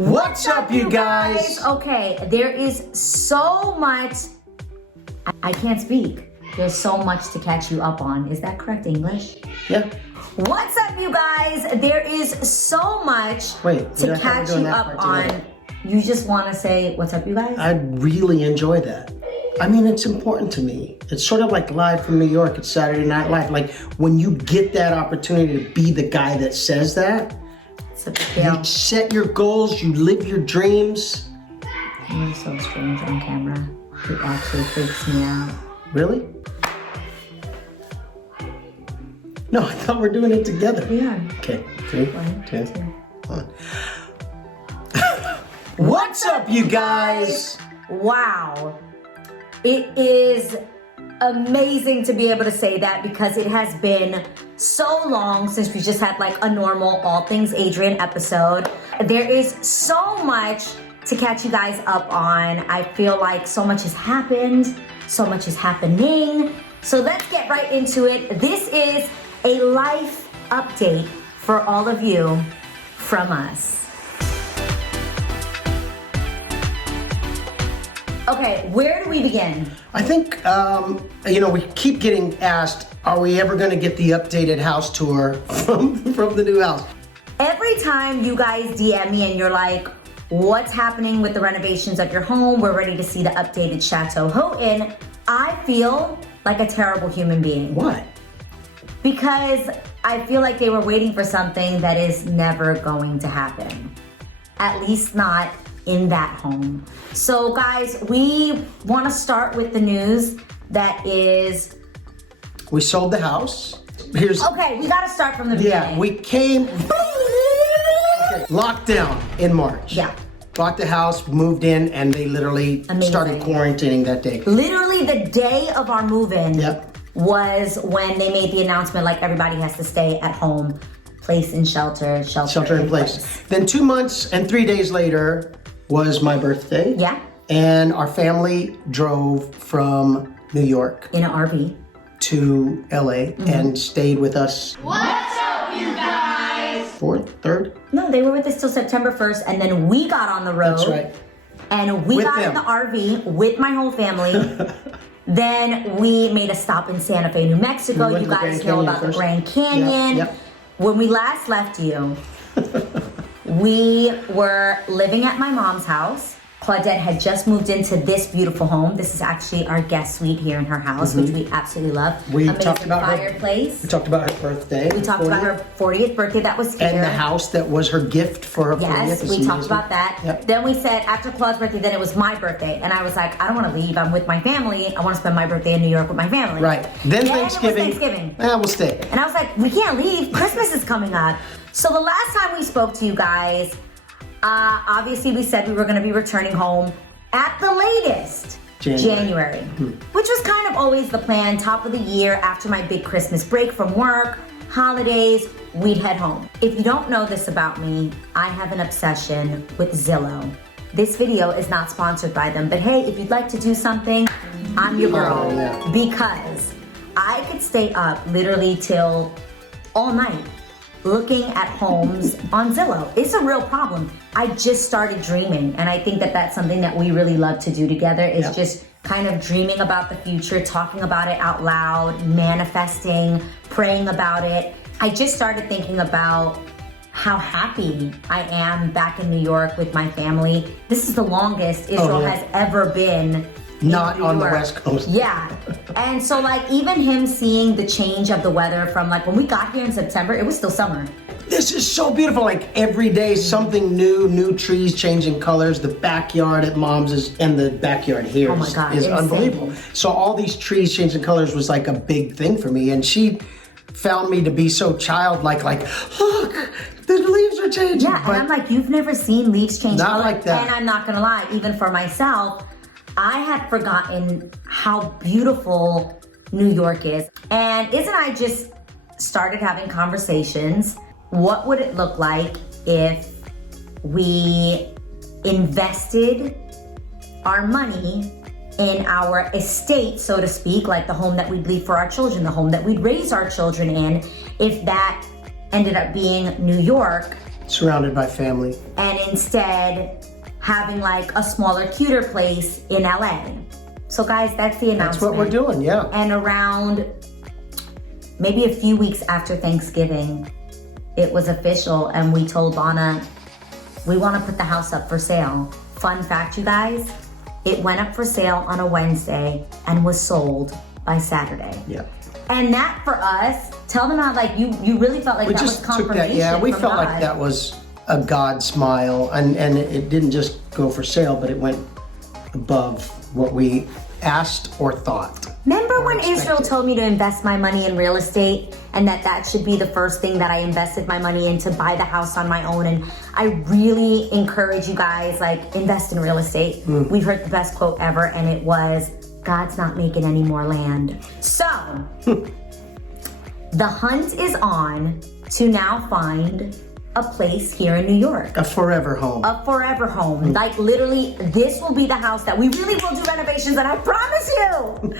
What's up, you guys? Okay, there is so much. I can't speak. There's so much to catch you up on. Is that correct English? Yeah. What's up, you guys? There is so much to catch you up on. You just want to say, what's up, you guys? I really enjoy that. I mean, it's important to me. It's sort of like Live from New York. It's Saturday Night Live. Like, when you get that opportunity to be the guy that says that, you set your goals, you live your dreams. You're so strange on camera. It actually freaks me out. Really? No, I thought we're doing it together. We are. Okay, 3, 2, 1. What's up, you guys? Wow. It is amazing to be able to say that because it has been so long since we just had like a normal All Things Adrienne episode. There is so much to catch you guys up on. I feel like so much has happened, so much is happening. So let's get right into it. This is a life update for all of you from us. Okay, where do we begin? I think, we keep getting asked, are we ever going to get the updated house tour from the new house? Every time you guys DM me and you're like, what's happening with the renovations of your home? We're ready to see the updated Chateau Houghton. I feel like a terrible human being. What? Because I feel like they were waiting for something that is never going to happen. At least not in that home. So guys, we want to start with the news that is... We sold the house. Okay, we got to start from the beginning. Yeah, we came... Lockdown in March. Yeah. Bought the house, moved in, and they literally started quarantining that day. Literally the day of our move-in was when they made the announcement like everybody has to stay at home. Place in shelter in place. Then 2 months and 3 days later was my birthday. Yeah. And our family drove from New York in an RV to LA and stayed with us. What's up, you guys? 4th, 3rd? No, they were with us till September 1st, and then we got on the road. That's right. And we got in the RV with my whole family. Then we made a stop in Santa Fe, New Mexico. You guys know about the Grand Canyon. Yep. When we last left you, we were living at my mom's house. Claudette had just moved into this beautiful home. This is actually our guest suite here in her house, which we absolutely love. We talked about fireplace. We talked about her birthday. We talked about her 40th birthday that was here. And the house that was her gift for her 40th. Yes, we talked about that. Yep. Then we said after Claude's birthday, then it was my birthday. And I was like, I don't want to leave. I'm with my family. I want to spend my birthday in New York with my family. Right. Then Thanksgiving. It was Thanksgiving. We'll stay. And I was like, we can't leave. Christmas is coming up. So the last time we spoke to you guys, obviously we said we were going to be returning home at the latest January, which was kind of always the plan. Top of the year, after my big Christmas break from work, holidays, we'd head home. If you don't know this about me, I have an obsession with Zillow. This video is not sponsored by them, but hey, if you'd like to do something, I'm your girl. Because I could stay up literally till all night looking at homes on Zillow. It's a real problem. I just started dreaming, and I think that that's something that we really love to do together is just kind of dreaming about the future, talking about it out loud, manifesting, praying about it. I just started thinking about how happy I am back in New York with my family. This is the longest Israel has ever been not on the West Coast. Yeah. And so like even him seeing the change of the weather from like when we got here in September, it was still summer. This is so beautiful. Like every day something new trees changing colors. The backyard at mom's and the backyard here is unbelievable. So all these trees changing colors was like a big thing for me. And she found me to be so childlike, like, look, the leaves are changing. Yeah, and I'm like, you've never seen leaves change color? Not like that. And I'm not gonna lie, even for myself, I had forgotten how beautiful New York is. And Iz and I just started having conversations. What would it look like if we invested our money in our estate, so to speak, like the home that we'd leave for our children, the home that we'd raise our children in, if that ended up being New York Surrounded by family. And instead having like a smaller, cuter place in LA. So guys, that's the announcement. That's what we're doing, yeah. And around maybe a few weeks after Thanksgiving, it was official and we told Lana, we want to put the house up for sale. Fun fact, you guys, it went up for sale on a Wednesday and was sold by Saturday. Yeah. And that for us, tell them how like you really felt like We that was just took confirmation. that, yeah, we from felt God. like that was a God smile, and it didn't just go for sale, but it went above what we asked or thought. Remember when expected. Israel told me to invest my money in real estate and that should be the first thing that I invested my money in to buy the house on my own? And I really encourage you guys, like, invest in real estate. We've heard the best quote ever, and it was, God's not making any more land. So, the hunt is on to now find a place here in New York. A forever home. A forever home. Like literally, this will be the house that we really will do renovations, and I promise you,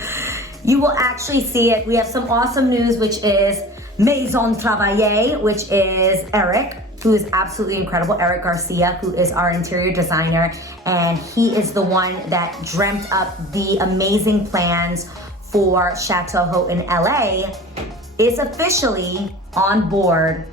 you will actually see it. We have some awesome news, which is Maison Travailler, which is Eric, who is absolutely incredible. Eric Garcia, who is our interior designer, and he is the one that dreamt up the amazing plans for Chateau Houghton LA, is officially on board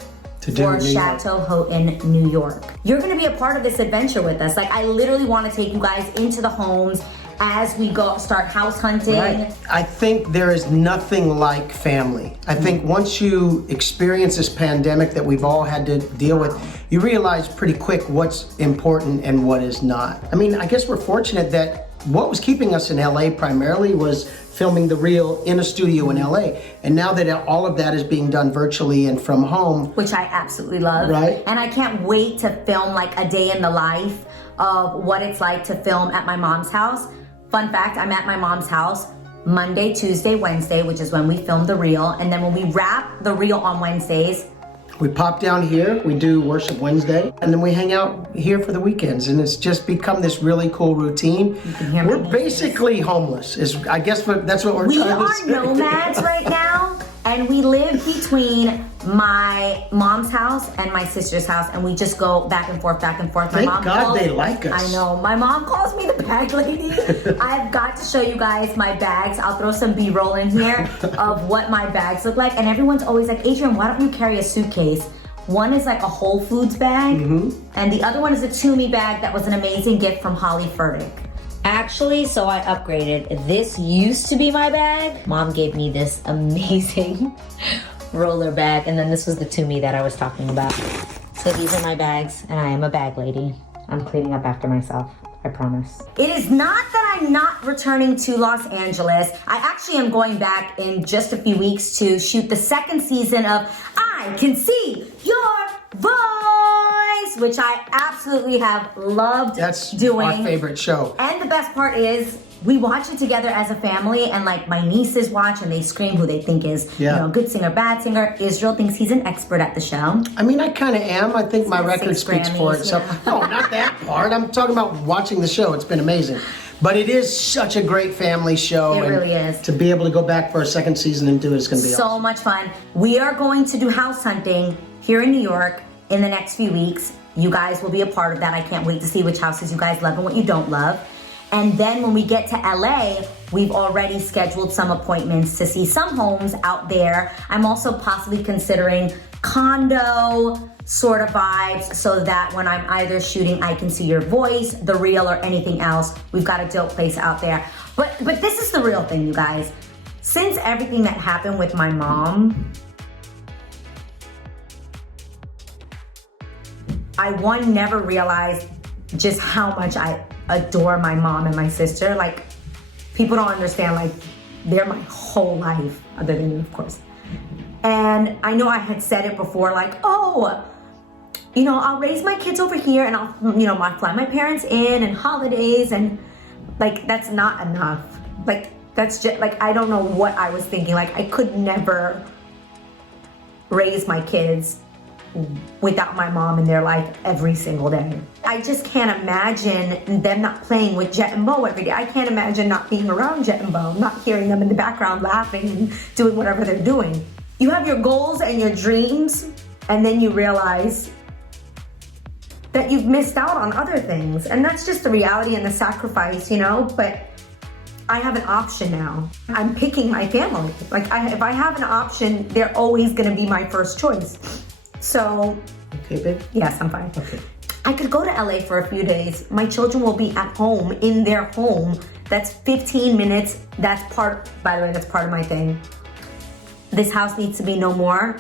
for Chateau Houghton, New York. You're gonna be a part of this adventure with us. Like, I literally wanna take you guys into the homes as we go start house hunting. Right. I think there is nothing like family. I think once you experience this pandemic that we've all had to deal with, you realize pretty quick what's important and what is not. I mean, I guess we're fortunate that what was keeping us in LA primarily was filming The Real in a studio in LA. And now that all of that is being done virtually and from home. Which I absolutely love. Right. And I can't wait to film like a day in the life of what it's like to film at my mom's house. Fun fact, I'm at my mom's house Monday, Tuesday, Wednesday, which is when we film The Real. And then when we wrap The Real on Wednesdays, we pop down here, we do Worship Wednesday, and then we hang out here for the weekends. And it's just become this really cool routine. We're basically homeless. I guess that's what we're trying to say. We are nomads right now, and we live between my mom's house and my sister's house, and we just go back and forth, back and forth. Thank God they like us. I know. My mom calls me the bag lady. I've got to show you guys my bags. I'll throw some B-roll in here of what my bags look like, and everyone's always like, Adrienne, why don't you carry a suitcase? One is like a Whole Foods bag, and the other one is a Tumi bag that was an amazing gift from Holly Furtick. Actually, so I upgraded. This used to be my bag. Mom gave me this amazing roller bag, and then this was the Tumi that I was talking about. So these are my bags, and I am a bag lady. I'm cleaning up after myself, I promise. It is not that I'm not returning to Los Angeles. I actually am going back in just a few weeks to shoot the second season of I Can See Your Voice, which I absolutely have loved doing. That's our favorite show. And the best part is, we watch it together as a family, and like my nieces watch and they scream who they think is, good singer, bad singer. Israel thinks he's an expert at the show. I mean, I kind of am. I think my record speaks for itself. Yeah. No, not that part. I'm talking about watching the show. It's been amazing. But it is such a great family show. It really is. To be able to go back for a second season and do it is going to be so awesome. much fun. We are going to do house hunting here in New York in the next few weeks. You guys will be a part of that. I can't wait to see which houses you guys love and what you don't love. And then when we get to LA, we've already scheduled some appointments to see some homes out there. I'm also possibly considering condo sort of vibes, so that when I'm either shooting I Can See Your Voice, The Real, or anything else, we've got a dope place out there. But this is the real thing, you guys. Since everything that happened with my mom, I never realized just how much I adore my mom and my sister. Like, people don't understand, like, they're my whole life, other than you, of course. And I know I had said it before, like, oh, I'll raise my kids over here and I'll, I'll fly my parents in and holidays, and like, that's not enough. Like, that's just, like, I don't know what I was thinking. Like, I could never raise my kids without my mom in their life every single day. I just can't imagine them not playing with Jet and Bo every day. I can't imagine not being around Jet and Bo, not hearing them in the background laughing and doing whatever they're doing. You have your goals and your dreams, and then you realize that you've missed out on other things. And that's just the reality and the sacrifice, you know? But I have an option now. I'm picking my family. Like, if I have an option, they're always gonna be my first choice. So. Okay, babe? Yes, I'm fine. Okay. I could go to LA for a few days. My children will be at home, in their home. That's 15 minutes. That's part, by the way, that's part of my thing. This house needs to be no more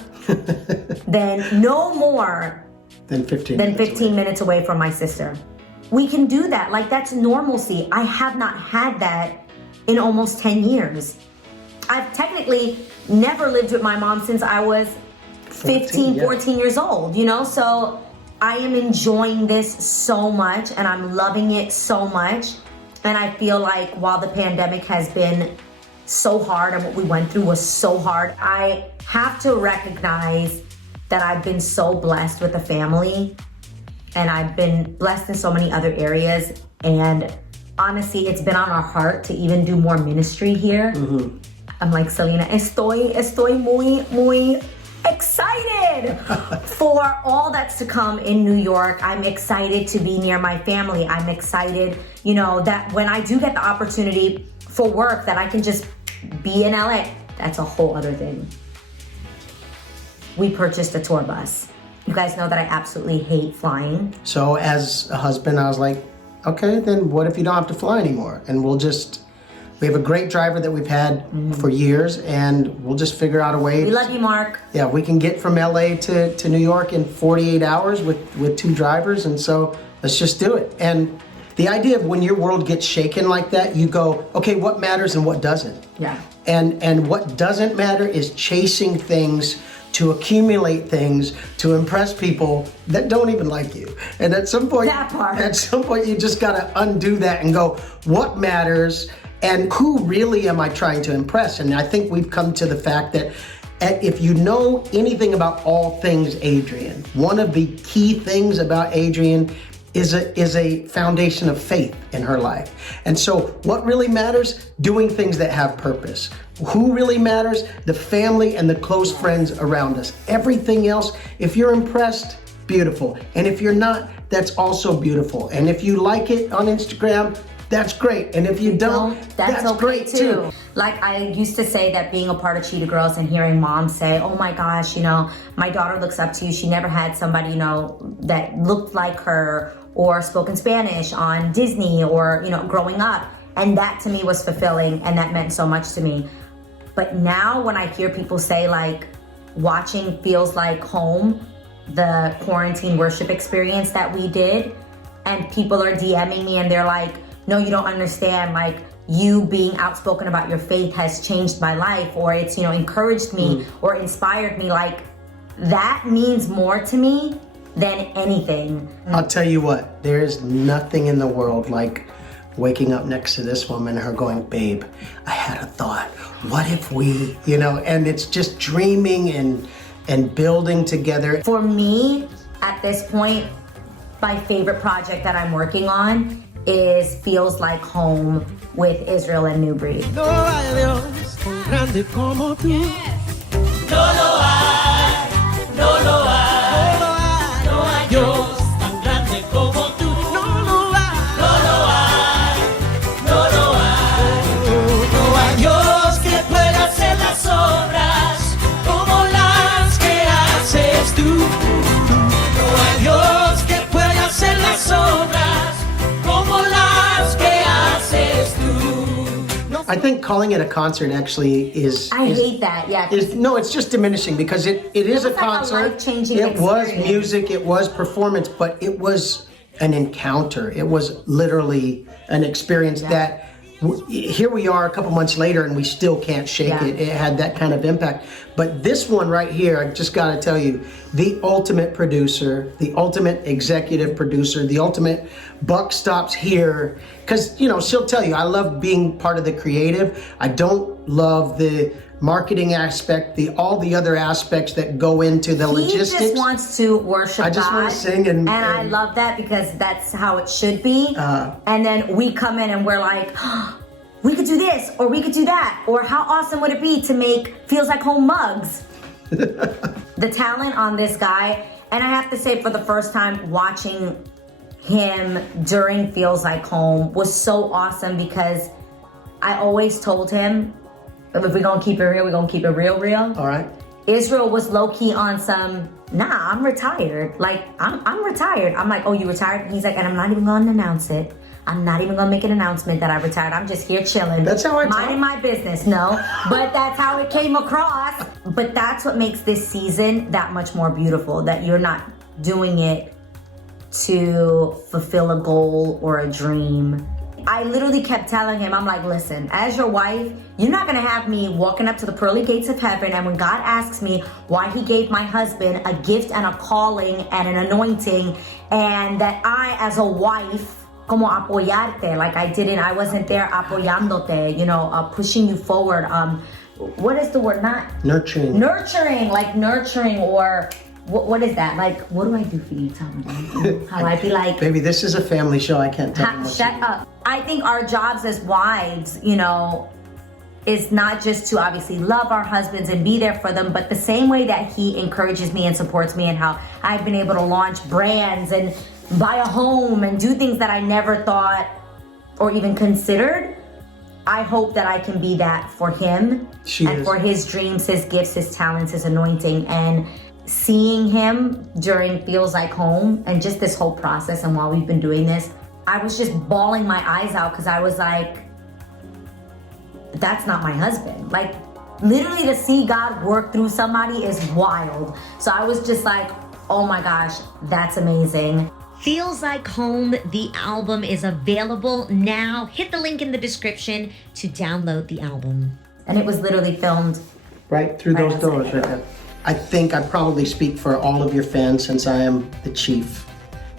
than 15 minutes away from my sister. We can do that. Like, that's normalcy. I have not had that in almost 10 years. I've technically never lived with my mom since I was 14 years old, you know? So I am enjoying this so much and I'm loving it so much. And I feel like while the pandemic has been so hard and what we went through was so hard, I have to recognize that I've been so blessed with a family and I've been blessed in so many other areas. And honestly, it's been on our heart to even do more ministry here. Mm-hmm. I'm like, Selena, estoy muy excited for all that's to come in New York. I'm excited to be near my family. I'm excited, you know, that when I do get the opportunity for work that I can just be in LA. That's a whole other thing. We purchased a tour bus. You guys know that I absolutely hate flying. So as a husband, I was like, okay, then what if you don't have to fly anymore? And we have a great driver that we've had for years, and we'll just figure out a way. We love you, Mark. Yeah, we can get from LA to New York in 48 hours with 2 drivers, and so let's just do it. And the idea of when your world gets shaken like that, you go, okay, what matters and what doesn't? Yeah. And what doesn't matter is chasing things, to accumulate things, to impress people that don't even like you. And at some point, you just gotta undo that and go, what matters and who really am I trying to impress? And I think we've come to the fact that if you know anything about all things Adrienne, one of the key things about Adrienne is a foundation of faith in her life. And so what really matters? Doing things that have purpose. Who really matters? The family and the close friends around us. Everything else, if you're impressed, beautiful. And if you're not, that's also beautiful. And if you like it on Instagram, that's great. And if you don't, that's okay great too. Like, I used to say that being a part of Cheetah Girls and hearing moms say, oh my gosh, you know, my daughter looks up to you. She never had somebody, you know, that looked like her or spoke in Spanish on Disney or, you know, growing up. And that to me was fulfilling and that meant so much to me. But now when I hear people say like, watching feels like home, the quarantine worship experience that we did, and people are DMing me and they're like, no, you don't understand, like, you being outspoken about your faith has changed my life, or it's, you know, encouraged me or inspired me. Like, that means more to me than anything. I'll tell you what, there is nothing in the world like waking up next to this woman and her going, babe, I had a thought. What if we, you know, and it's just dreaming and building together. For me, at this point, my favorite project that I'm working on is Feels Like Home with Israel and New Breed. No hay Dios tan grande como tú. No lo hay, no lo hay, no hay Dios tan grande como tú. No lo hay, no lo hay, no lo hay. No hay Dios que pueda hacer las obras como las que haces tú. No hay Dios que pueda hacer las obras. I think calling it a concert actually is... I hate that, yeah. No, it's just diminishing because it is a concert. Like a life-changing experience. Was music, it was performance, but it was an encounter. It was literally an experience that... Here we are a couple months later and we still can't shake it. It had that kind of impact. But this one right here, I just gotta tell you, the ultimate producer, the ultimate executive producer, the ultimate buck stops here. Because, you know, she'll tell you, I love being part of the creative. I don't love the marketing aspect, all the other aspects that go into the logistics. He just wants to worship God. I just want to sing and I love that because that's how it should be. And then we come in and we're like, oh, we could do this or we could do that, or how awesome would it be to make Feels Like Home mugs? The talent on this guy, And I have to say, for the first time, watching him during Feels Like Home was so awesome because I always told him, if we're gonna keep it real, we're gonna keep it real. All right. Israel was low-key on some, nah, I'm retired. Like, I'm retired. I'm like, oh, you retired? He's like, and I'm not even gonna announce it. I'm not even gonna make an announcement that I retired. I'm just here chilling. That's how I talk. Minding my business, no. But that's how it came across. But that's what makes this season that much more beautiful, that you're not doing it to fulfill a goal or a dream. I literally kept telling him, I'm like, listen, as your wife, you're not gonna have me walking up to the pearly gates of heaven, and when God asks me why he gave my husband a gift and a calling and an anointing, and that I, as a wife, como apoyarte, like I wasn't there apoyándote, you know, pushing you forward. What is the word? Not nurturing. Nurturing, like nurturing, or what is that? Like, what do I do for you? Tell me. How I be like, baby, this is a family show. I can't tell you what shut up. I think our jobs as wives, you know, is not just to obviously love our husbands and be there for them, but the same way that he encourages me and supports me, and how I've been able to launch brands and buy a home and do things that I never thought or even considered. I hope that I can be that for him for his dreams, his gifts, his talents, his anointing. And seeing him during Feels Like Home and just this whole process, and while we've been doing this, I was just bawling my eyes out because I was like, that's not my husband. Like, literally to see God work through somebody is wild. So I was just like, oh my gosh, that's amazing. Feels Like Home, the album is available now. Hit the link in the description to download the album. And it was literally filmed right through those doors right there. I think I probably speak for all of your fans, since I am the chief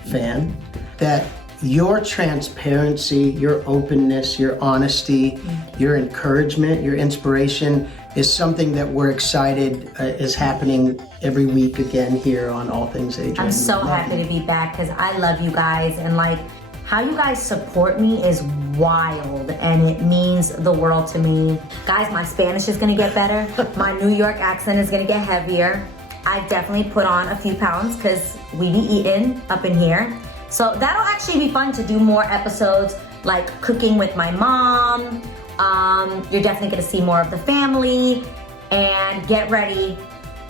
fan, that your transparency, your openness, your honesty, your encouragement, your inspiration is something that we're excited is happening every week again here on All Things Adrienne. I'm so happy to be back because I love you guys, and like how you guys support me is wild, and it means the world to me. Guys, my Spanish is gonna get better. My New York accent is gonna get heavier. I've definitely put on a few pounds because we be eating up in here. So that'll actually be fun to do more episodes like cooking with my mom. You're definitely gonna see more of the family, and get ready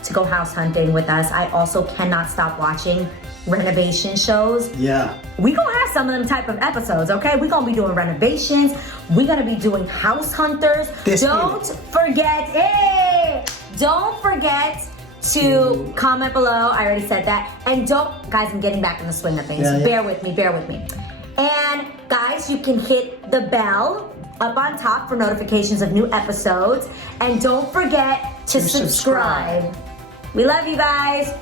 to go house hunting with us. I also cannot stop watching renovation shows. Yeah. We gonna have some of them type of episodes, okay? We're gonna be doing renovations. We're gonna be doing house hunters. Don't forget to comment below. I already said that. And guys, I'm getting back in the swing of things. Yeah. Bear with me. And guys, you can hit the bell up on top for notifications of new episodes. And don't forget to subscribe. We love you guys.